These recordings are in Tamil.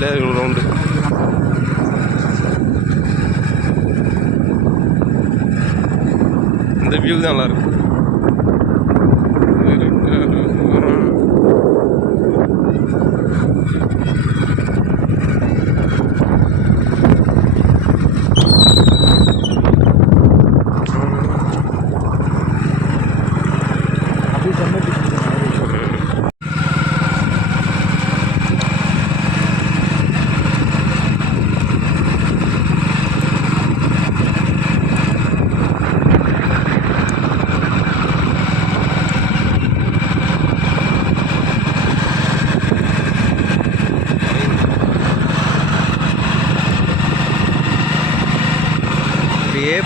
பிள்ளையார் ரவுண்டு. இந்த வியூ தான் நல்லாயிருக்கும்.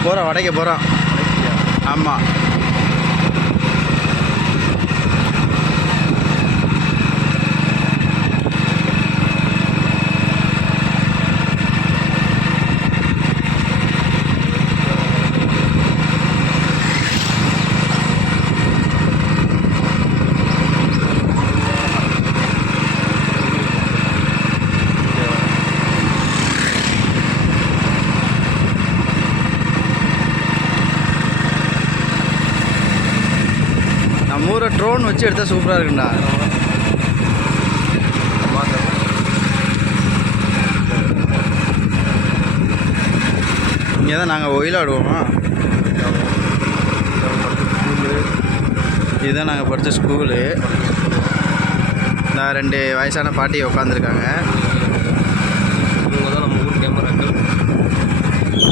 போகிறோம், வடைக்க போகிறோம். ஆமாம், நம்ம ஊரை ட்ரோன் வச்சு எடுத்தால் சூப்பராக இருக்குண்டா. இங்கே தான் நாங்கள் ஒயிலாடுவோமா. இதுதான் நாங்கள் படித்த ஸ்கூலு. நான் 2 வயசான பாட்டி உட்காந்துருக்காங்க. நம்ம ஊர் கேமராக்கள்.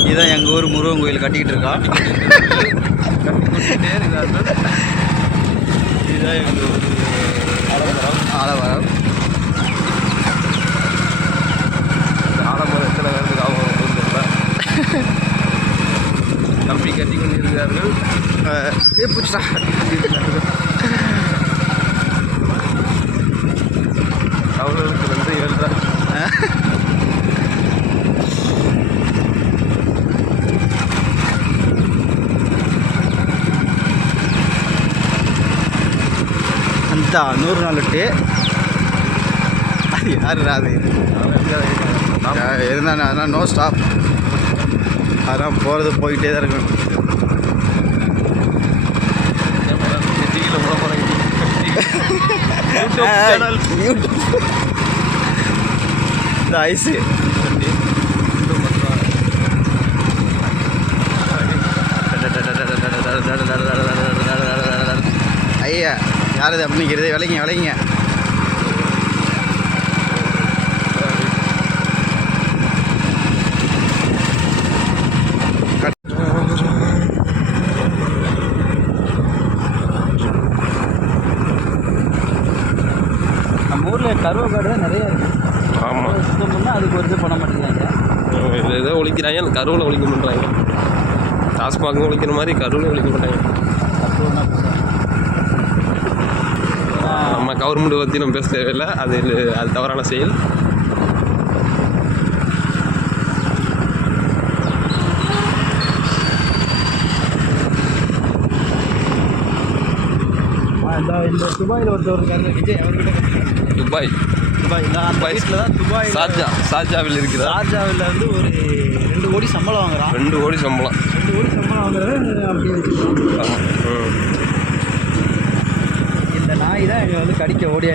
இதுதான் எங்கள் ஊர் முருகன் கோயில் கட்டிக்கிட்டு இருக்கோம். இதுதான் எங்கள் ஊர் ஆலமரம். ஆலமரம் எத்தனை பேருக்கு ஆகும் கம்பி கட்டி கொண்டு இருக்கிறார்கள். பிடிச்சா அவர்களுக்கு வந்து 7 ரூபா. அந்த 100 நாள் விட்டு அது யார் அது இருந்தா அதெல்லாம் நோ ஸ்டாப். அதெல்லாம் போகிறது போய்கிட்டே தான் இருக்கணும். இந்த ஐஸு ஐயா யார் அது அப்படிங்கிறது? விளைங்க. நம்ம ஊரில் கருவ காடு தான் நிறைய இருக்குது. ஆமாம், சுத்தம் பண்ணால் அதுக்கு ஒரு இது பண்ண மாட்டேங்கிறாங்க. இதை ஏதோ ஒழிக்கிறாங்க. அந்த கருவில் ஒழிக்க பண்ணுறாங்க. டாஸ்மாகும் ஒழிக்கிற மாதிரி கருவில் ஒழிக்க மாட்டாங்க. நம்ம கவர்மெண்ட் பற்றி நம்ம பேச தேவையில்லை. அது தவறான செயல். இந்த துபாயில் ஒருத்தர் இருக்காரு விஜய், அவர்கிட்ட துபாய் வீட்டில் தான் துபாய் ஷார்ஜாவில் இருக்கிறார். ஷார்ஜாவில் வந்து ஒரு 2 கோடி சம்பளம் வாங்குறான். 2 கோடி சம்பளம் வாங்குறது அப்படியே வச்சுக்கலாம். இந்த நாய் தான் இங்கே வந்து கடிக்க ஓடியா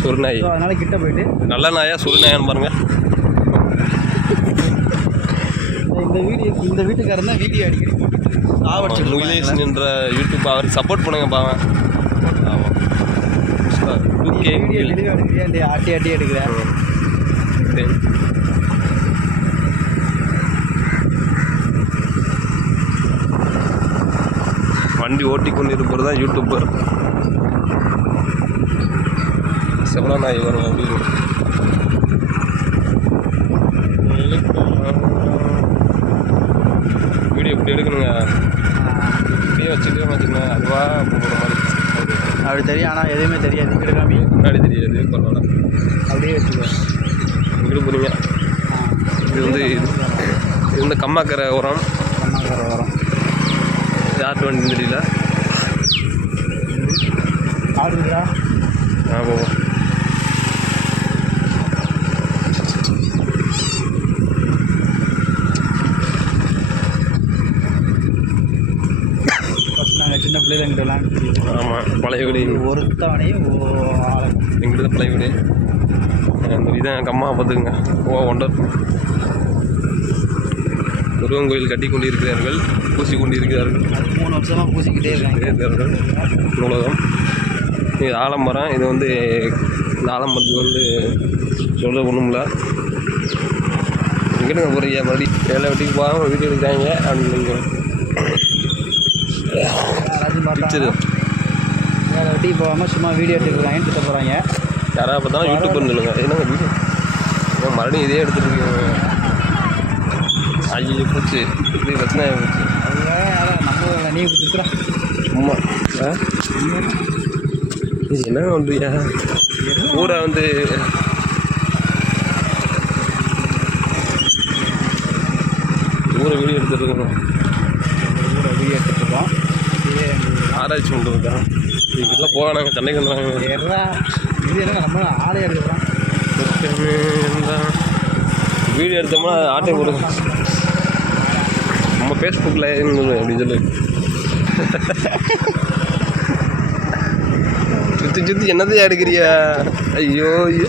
சுருநாய். அதனால கிட்ட போயிட்டு நல்ல நாயா சுருநாயான்னு பாருங்க. இந்த வீட்டுக்காரன் தான் வீடியோ அடிக்கடி முகிலேஷ் என்ற யூடியூப் அவர் சப்போர்ட் பண்ணுங்க பாவன். ஆமாம், 2K ஆட்டி எடுக்கிறேன். வண்டி ஓட்டி கொண்டு இருப்பது தான் யூடியூபர். செவனா நாய் வரும் அப்படின்னு வீடியோ இப்படி எடுக்கணுங்க. இப்படியே வச்சுக்கோங்க. அதுவா போகிற மாதிரி அப்படி தெரியும். ஆனால் எதுவுமே தெரியாது. எடுக்காமே முன்னாடி தெரியாது. பரவாயில்ல, அப்படியே வச்சுக்கோ. இங்கிட்டு போனீங்க. இது வந்து கம்மாக்கரை உரம். யார்ட்டு வண்டி தெரியல. போவோம். பழைய வீடு ஒருத்தவனையும் எங்களுக்கு பழைய வீடு. அந்த இதான் எங்கள் அம்மா பார்த்துக்குங்க. ஒண்டர் முருகன் கோயில் கட்டி கொண்டிருக்கிறார்கள், பூசி கொண்டிருக்கிறார்கள். 3 வருஷமாக பூசிக்கிட்டே இருக்காங்க. நூலகம். இது ஆலமரம். இது வந்து இந்த ஆலமரத்துக்கு வந்து சொல்ல ஒன்றும்ல. இங்கிட்ட போகிறீங்க மறுபடியும் வேலை வெட்டிக்கு போகாமல் வீடியோ எடுக்கிறாங்க அப்படின்னு பிடிச்சது. வேலை வெட்டிக்கு போகாமல் சும்மா வீடியோ எடுத்துக்கிறாங்க, திட்ட போகிறாங்க. யாராவது பார்த்தாலும் யூடியூப்னு சொல்லுங்க. என்னங்க வீடியோ மறுபடியும் இதே எடுத்துட்டு இருக்கீங்க. ஐயோ போச்சு, இப்படி பிரச்சனை போச்சு. நம்ம நீ கொடுத்துக்கிறோம் சும்மா இது என்ன பண்ணுறியா? ஊரை வந்து ஊரை வீடியோ எடுத்துருக்கோம். ஊரை வீடியோ எடுத்துகிட்ருக்கோம். ஆராய்ச்சி பண்ணுறதுக்கா இதுக்கெல்லாம் போக நாங்கள் சென்னைக்கு வந்துடுறாங்க. இது என்ன நம்ம ஆளே எடுத்துக்கிறோம். வீடியோ எடுத்தோம்னா ஆட்டை கொடுங்க. நம்ம ஃபேஸ்புக்கில் அப்படின்னு சொல்லி சுற்றி சுற்றி என்னதையா எடுக்கிறியா? ஐயோ ஐயோ.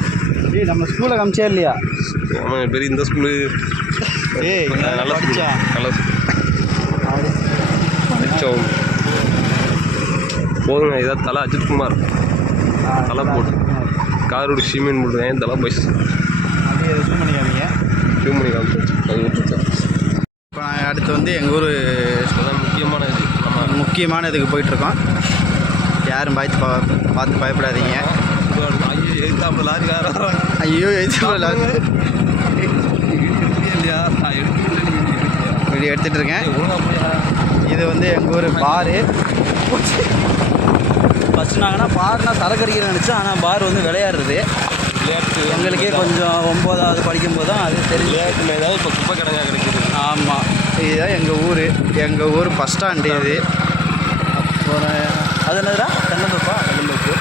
நம்ம ஸ்கூலை காமிச்சே இல்லையா? ஆமாம், பெரிய இந்த ஸ்கூலு நல்ல ஸ்கூல். நல்ல ஸ்கூல் போதுங்க. இதான் தலை அஜித்குமார் தலை போட்டு காரோட ஷீமீன் போட்டுருக்கேன். தலை பைஸ் ஷூ பண்ணி காமிச்சு அது விட்டுருச்சேன். இப்போ நான் அடுத்து வந்து எங்கள் ஊர் அதான் முக்கியமான இது. நம்ம முக்கியமான இதுக்கு போயிட்டுருக்கோம். யாரும் பார்த்து பயப்படாதீங்க. ஐயோ எழுத்தாப்புல லாரி கார ஐயோ இல்லையா? வீடியோ எடுத்துகிட்டு இருக்கேன். இது வந்து எங்கள் ஊர் பாரு. ஃபஸ்ட்டு நாங்கன்னா பார்னா சரக்கடிக்கிறேன்னு நினச்சோம். ஆனால் பார் வந்து விளையாடுறது விளையாட்டு எங்களுக்கே கொஞ்சம் 9வது படிக்கும்போது தான் அது தெரியும். விளையாட்டுல ஏதாவது இப்போ குப்பை கிடங்கா கிடைக்குது. ஆமாம், இதுதான் எங்கள் ஊர் பஸ் ஸ்டாண்டு இது. அப்புறம் அது என்னதுடா? தென்னந்தோப்பா? தென்னந்தோப்பு.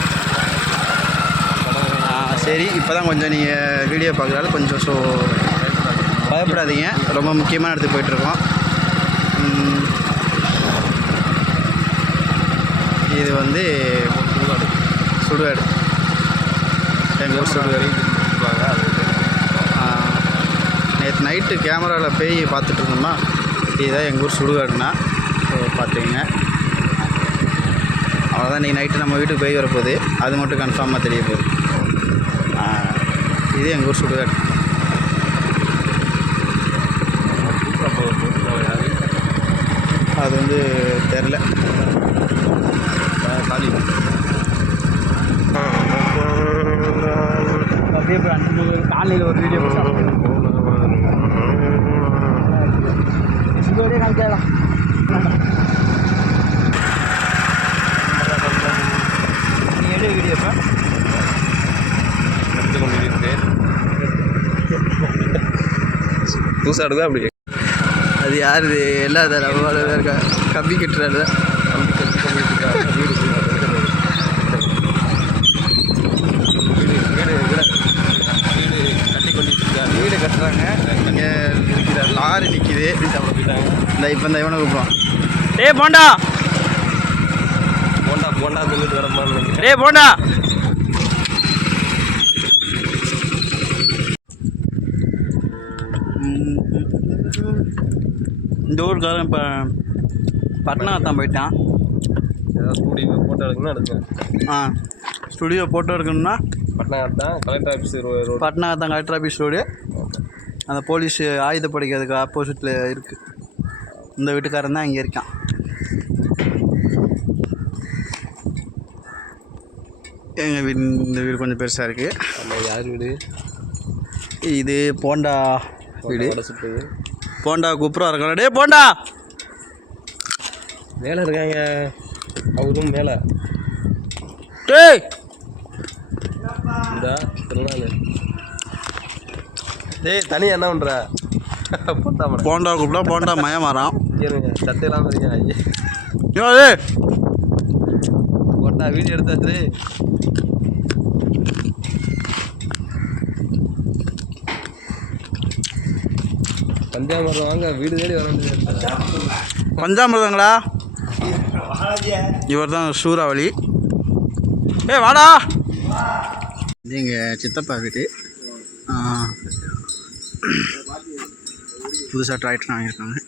சரி, இப்போ தான் கொஞ்சம் நீங்கள் வீடியோ பார்க்குறாலும் கொஞ்சம் பயப்படாதீங்க. ரொம்ப முக்கியமான இடத்துக்கு போயிட்டுருக்கோம். இது வந்து சுடுகாடு. எங்கள் ஊர் சுடுகாடு. நேற்று நைட்டு கேமராவில் பேய் பார்த்துட்டு இருந்தோம்னா இதுதான் எங்கள் ஊர் சுடுகாடுனா பார்த்துங்க. அவ்வளோதான். இன்றைக்கி நைட்டு நம்ம வீட்டுக்கு பேய் வரப்போகுது. அது மட்டும் கன்ஃபார்மாக தெரிய போகுது. இது எங்கள் ஊர் சுடுகாடு. அது வந்து தெரில. அப்படியே காலையில் ஒரு வீடியோ காமிக்கலாம். நீ எடு வீடியோப்பா. எடுத்து கொண்டிருக்கிறேன். புதுசாக எடுக்க அப்படி அது யார்? இது எல்லாம் நம்மளோட இருக்கா கம்பி கட்டுறாரு. வீடு கட்டுறாங்க. இங்கே லாரி நிற்கிது. இந்த இப்போ இந்த இவனை கூப்பிடுவான். டேய் போண்டா போண்டா போண்டா சொல்லிட்டு வரப்பான்னு. டேய் போண்டா. இந்த ஊருக்காரன் இப்போ பட்னாத்தான் போயிட்டான். ஏதாவது ஸ்டூடியோ ஃபோட்டோ எடுக்கணும்னா எடுக்கணும். ஸ்டுடியோ ஃபோட்டோ எடுக்கணும்னா பட்னாத்தான் கலெக்டர் ஆஃபீஸ் ரோடு. பட்னாத்தான் கலெக்டர் ஆஃபீஸ் ரோடு. அந்த போலீஸ் ஆயுதப்படைக்கிறதுக்கு ஆப்போசிட்டில் இருக்குது. இந்த வீட்டுக்காரன் தான் இங்கே இருக்கான். எங்கள் வீடு இந்த வீடு கொஞ்சம் பெருசாக இருக்குது. ஆமாம், யார் வீடு? இது போண்டா வீடு. சுற்றுது போண்டா கூப்பிட்றா இருக்கான். டே போண்டா மேலே இருக்காங்க. அவரும் மேலே. டேய் இந்த திருநாள். டேய் தனியாக என்ன பண்ணுற? போண்டா கூப்பிட்டா போண்டா மயம் வரான். இருங்க சட்டையெல்லாம் இருக்கீங்க. ஐயோ போண்டா வீடியோ எடுத்தாச்சு. பஞ்சாமிரதம் வாங்க, வீடு தேடி வர வேண்டியது. பஞ்சாமிரதங்களா? இவர் தான் சூறாவளி. வாடா. இது எங்கள் சித்தப்பா வீடு. புதுசாக டிராக்டர் வாங்கியிருக்காங்க.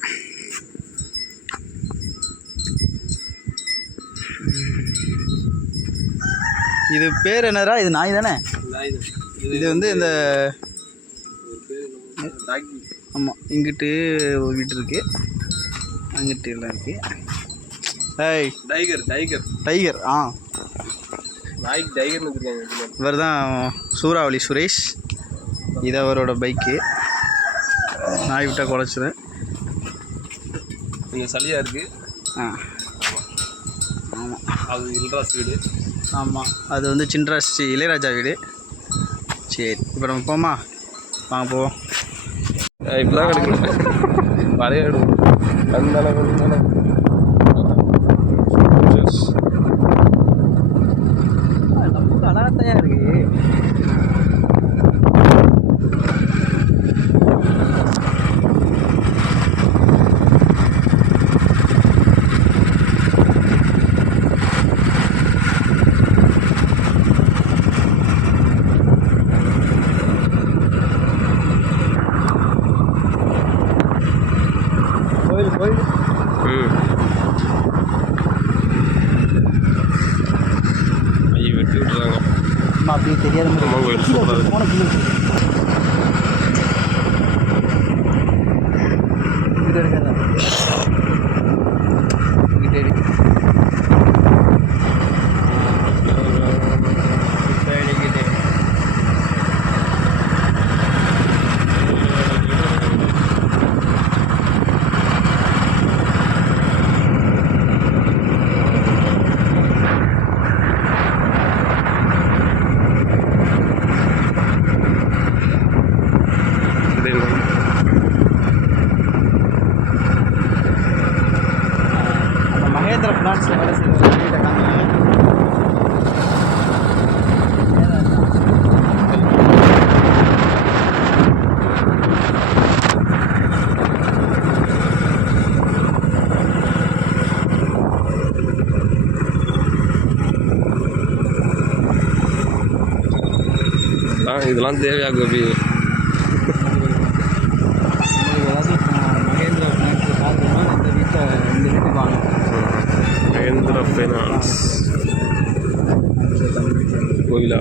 இது பேர் என்னடா? இது நாய் தானே? இது வந்து இந்த ஆமாம், இங்கிட்டு ஒரு வீட்டு இருக்குது, அங்கிட்டு எல்லாம் இருக்குது. ஏய் டைகர் டைகர் டைகர். நாய்க்கு டைகர்னு வச்சுருக்காங்க. இவர் தான் சூறாவளி சுரேஷ். இது அவரோட பைக்கு. நாய் விட்டால் குறைச்சிடும். கொஞ்சம் சளியாக இருக்குது. ஆமாம், அது இல்ராஸ் வீடு. ஆமாம், அது வந்து சின்ராஸ் இளையராஜா வீடு. சரி, இப்போ நம்ம போமா? வாங்க போவோம். இப்போ தான் கிடைக்கணும். வரைய எடுக்கணும். கந்தானே கந்தானே நமக்கு அழகாத்தையாக இருக்குது. கோயில் ஐயோ வெட்டி விட்டுறாங்க. அப்படி தெரியாத மாதிரி அம்மா கோயில் சூப்பராக இருக்குது. மகேந்திர ஃபினான்ஸில் வேலை செய்கிற வீட்டை காமிங்க. இதெல்லாம் தேவையா கோபி? மகேந்திர ஃபினான்ஸில் பார்க்கணும்னா இந்த வீட்டுக்கு வாங்க. மகேந்திர ஃபைனான்ஸ் கோயிலா?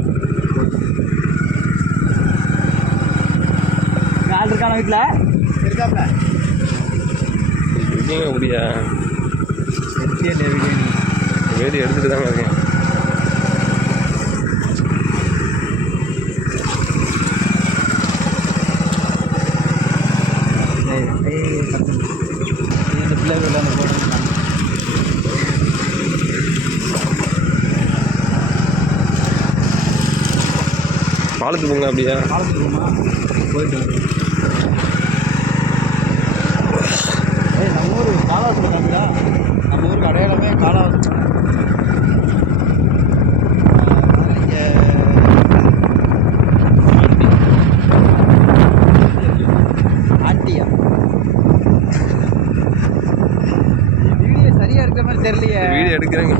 ஆள் இருக்கான வீட்டில் இருக்காப்ல? இருக்கீங்க அப்படியா? வேடி எடுத்துகிட்டு தாங்க இருக்கேன். பாலத்துக்கு போங்க அப்படியா? பாலத்துக்கு போயிட்டு வருவோம். நம்ம ஊர் காலாவத்தில் தாங்களா? நம்ம ஊருக்கு அடையாளமே காலாவத்தில். ஆண்டியா வீடியோ சரியாக இருக்கிற மாதிரி தெரியலையே. வீடியோ எடுக்கிறேங்க.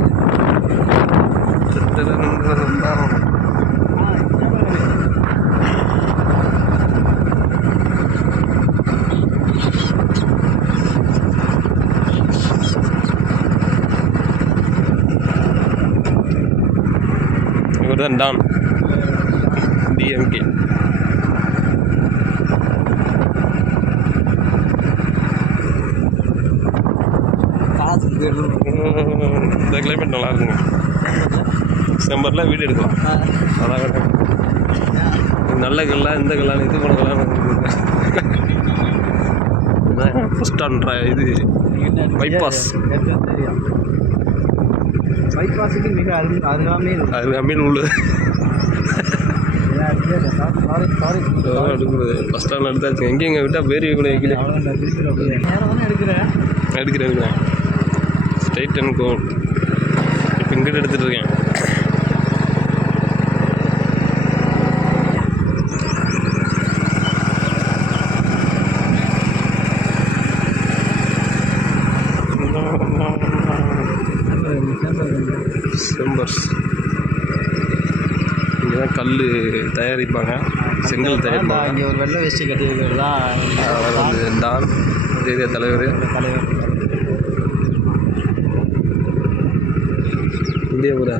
இவர் தான் டான் டிஎம்கே. இந்த கிளைமேட் நல்லா இருக்குங்க. டிசம்பரில் வீடு எடுக்கலாம். அதான் நல்ல கல்லா இந்த கல்லான்னு இது பண்ணலாம். ஃபஸ்ட் ஆன் இது பைபாஸ். பைபாஸுக்கு மிக அருகாமையில் உள்ளது. எடுக்கிறது பஸ் ஸ்டாண்ட் எடுத்தாச்சு. எங்கேங்க விட்டால் பேர் கூட வைக்கல. எடுக்கிறேன் ஸ்ட்ரைட் அண்ட் கோட். இப்போ இங்கிட்ட எடுத்துகிட்டு இருக்கேன். செம்பர்ஸ் கல் தயாரிப்பாங்க, செங்கல் தயாரிப்பாங்க. இங்கே ஒரு வெள்ளை வேஷ்டி கட்டி இருக்கிறது தான் அவர் வந்து டான் ஏரியா தலைவர். இந்தியா கூட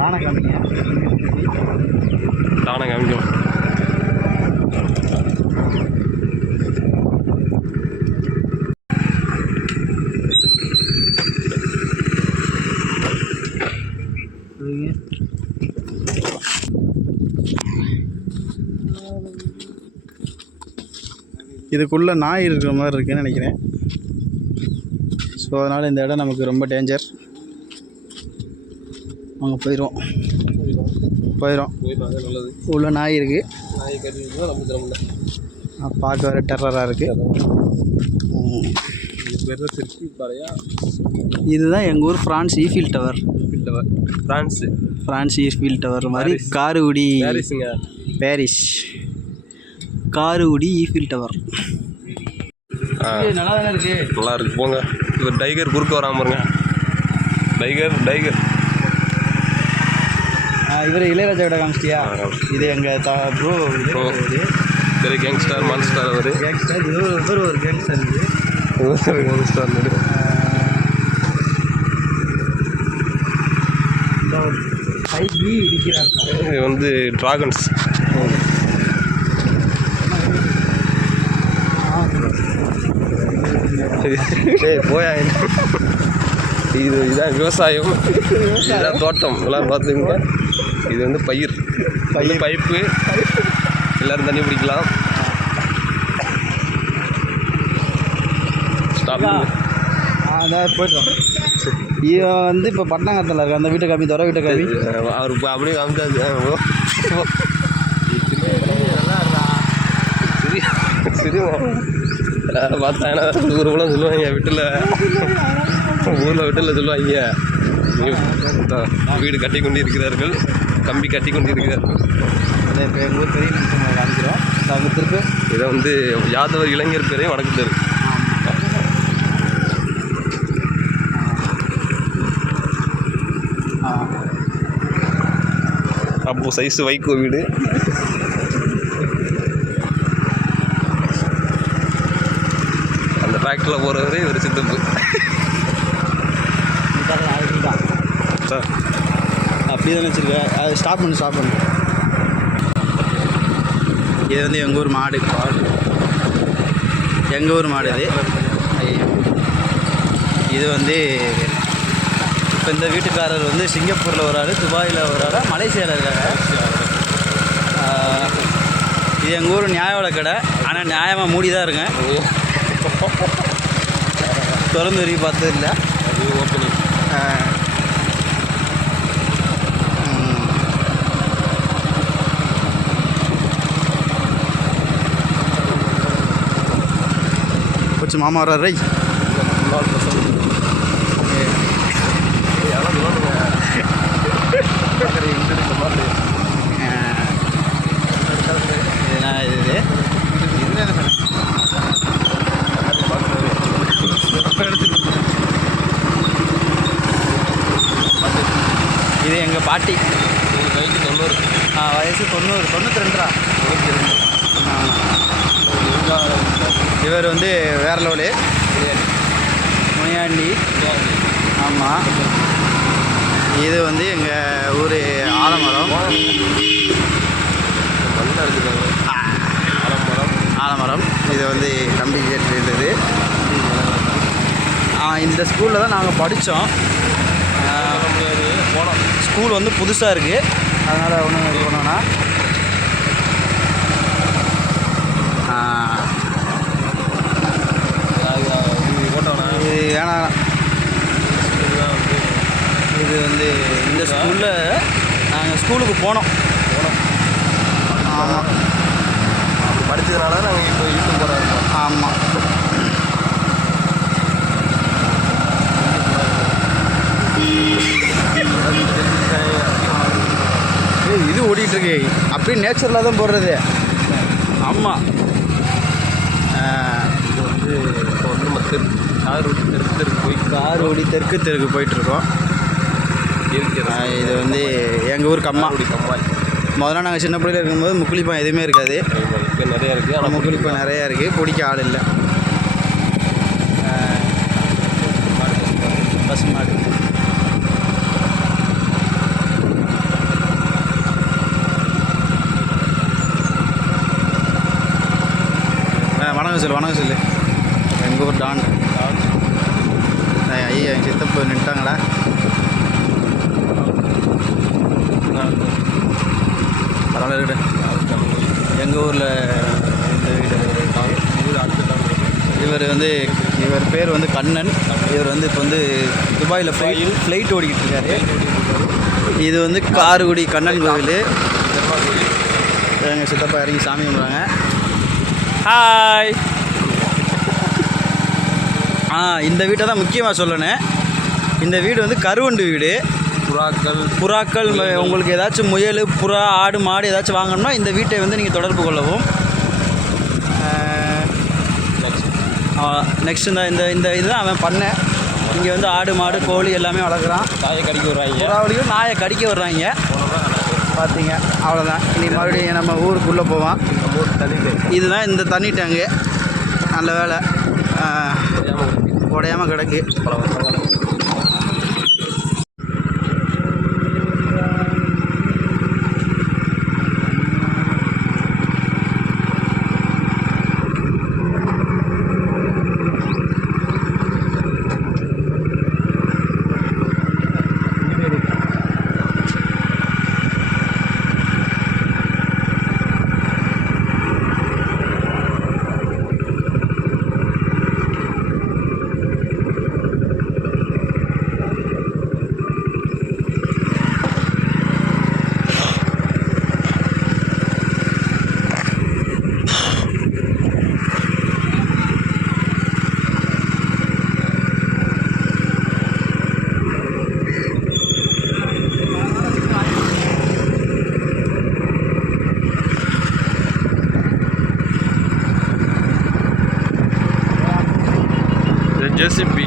தானே காமிங்க, தானே காமிக்கும். இதுக்குள்ளே நாய் இருக்கிற மாதிரி இருக்குன்னு நினைக்கிறேன். ஸோ அதனால் இந்த இடம் நமக்கு ரொம்ப டேஞ்சர். அங்கே போயிடும். நல்லது. உள்ள நாய் இருக்குது. நாய் கட்டிட்டு நம்ம திறமல பார்க்க வேறு டெரராக இருக்குது. இதுதான் எங்கள் ஊர் France Eiffel tower. France Eiffel tower மாதிரி Karaikudi Paris Karaikudi Eiffel tower. நல்லா தானே இருக்கு. நல்லா இருக்கு. போங்க. இவர் டைகர் குறுக்க வராமல் பாருங்க. டைகர் இவர் இளையராஜா விட காமிச்சிட்டியா? இது எங்கள் ப்ரோ பெரிய கேங்ஸ்டர் மான்ஸ்டர். அவர் கேங்ஸ்டர். இவர் ஒரு கேங்ஸ்டர். கேங்ஸ்டர் இது வந்து டிராகன்ஸ். போயா இதுதான் விவசாயம், இதுதான் தோட்டம். எல்லாம் பார்த்துங்க. இது வந்து பயிர், பைப்பு. எல்லோரும் தண்ணி பிடிக்கலாம். ஸ்டாப். போய்ட்டு இவன் வந்து இப்போ பட்டணங்கத்தில் இருக்க அந்த வீட்டை காமி, துறை வீட்டை காமி. அவர் அப்படியே காமிச்சாது. பார்த்தாங்கன்னா ஊருக்குலாம் சொல்லுவாங்க, வீட்டில் சொல்லுவாங்க, வீடு கட்டி கொண்டு இருக்கிறார்கள், கம்பி கட்டி கொண்டு இருக்கிறார்கள். எங்கள் ஊர் பெரிய மனுஷங்களை காமிக்கிறோம். அவங்க திருப்பி இதை வந்து யாதவர் இளைஞர் பேரையும் வடக்கு தெரு. அப்போது சைஸு வைகோ வீடு. அந்த டிராக்டரில் போகிறவரே இவர் சித்தப்பு. அப்படி தானே வச்சுருக்கேன். அது ஸ்டாப் பண்ணு. இது வந்து எங்கள் ஊர் மாடு. எங்கள் ஊர் மாடு இது வந்து இப்போ இந்த வீட்டுக்காரர் வந்து சிங்கப்பூரில் ஒரு ஆள், துபாயில் ஒரு ஆள், மலேசியாவில் இருக்காங்க. இது எங்கள் ஊர் நியாயோட கடை. ஆனால் நியாயமாக மூடி தான் இருக்கேன். திறந்து வரைக்கும் பார்த்தது இல்லை. கொஞ்சம் மாமா வர்றாரு. இது எங்கள் பாட்டி. வயசு 90. வயசு 92. இவர் வந்து வேற லெவலு முனியாண்டி. ஆமாம். இது வந்து எங்கள் ஊர் ஆலமரம். ஆலமரம். இது வந்து கம்பி கேட்டு இருந்தது. இந்த ஸ்கூலில் தான் நாங்கள் படித்தோம். ஸ்கூல் வந்து புதுசாக இருக்குது, அதனால் ஒன்று போனோன்னா இது வேணாம். இது வந்து இந்த ஸ்கூலில் நாங்கள் ஸ்கூலுக்கு போனோம். ஆமாம். அப்படி படித்ததுனால நாங்கள் இப்போ யூடியூப் போட இருக்கோம். ஆமாம். இது ஓடிட்டுருக்கு. அப்படியே நேச்சுரலாக தான் போடுறது. ஆமாம். இது வந்து இப்போ வந்து நம்ம காரோடி தெற்கு தெருக்கு போயிட்டுருக்கோம். போயிட்டுருக்கோம். இது வந்து எங்கள் ஊர் கம்மா. கம்மாய். முதல்ல நாங்கள் சின்ன பிள்ளையில இருக்கும்போது முக்குளிப்பம் எதுவுமே இருக்காது. இப்போ நிறையா இருக்குது. ஆனால் முக்குளிப்பம் நிறையா இருக்குது, பிடிக்க ஆள் இல்லை. பசு மாடு. வணக்கம் சொல்லு. எங்கள் ஊர் டான். ஐயா எங்கள் சித்தப்பு நின்ட்டாங்களா? பரவாயில்ல இருக்கட்டும். எங்கள் ஊரில் இந்த வீடு இவர் பேர் வந்து கண்ணன். இவர் வந்து இப்போ வந்து துபாயில் ஃப்ளைட் ஓடிக்கிட்டு இருக்காரு. இது வந்து காரைக்குடி கண்ணன் கோவில். எங்கள் சித்தப்பா இறங்கி சாமி கும்பிட்றாங்க. ஹாய். இந்த வீட்டை தான் முக்கியமாக சொல்லணும். இந்த வீடு வந்து கருவண்டு வீடு. புறாக்கள் உங்களுக்கு ஏதாச்சும் முயல், புறா, ஆடு, மாடு ஏதாச்சும் வாங்கணும்னா இந்த வீட்டை வந்து நீங்கள் தொடர்பு கொள்ளவும். நெக்ஸ்ட் இந்த இந்த இதுதான் அவன் பண்ண. இங்கே வந்து ஆடு, மாடு, கோழி எல்லாமே வளர்க்குறான். நாயை கடிக்க வர்றாங்க. புறாவிலையும் நாயை கடிக்க வர்றாங்க. பார்த்தீங்க, அவ்வளோதான். இனி மறுபடியும் நம்ம ஊருக்குள்ளே போவோம். இதுதான் இந்த தண்ணி டேங்கு. நல்ல வேலை உடையாமல் கிடக்கு. JCB.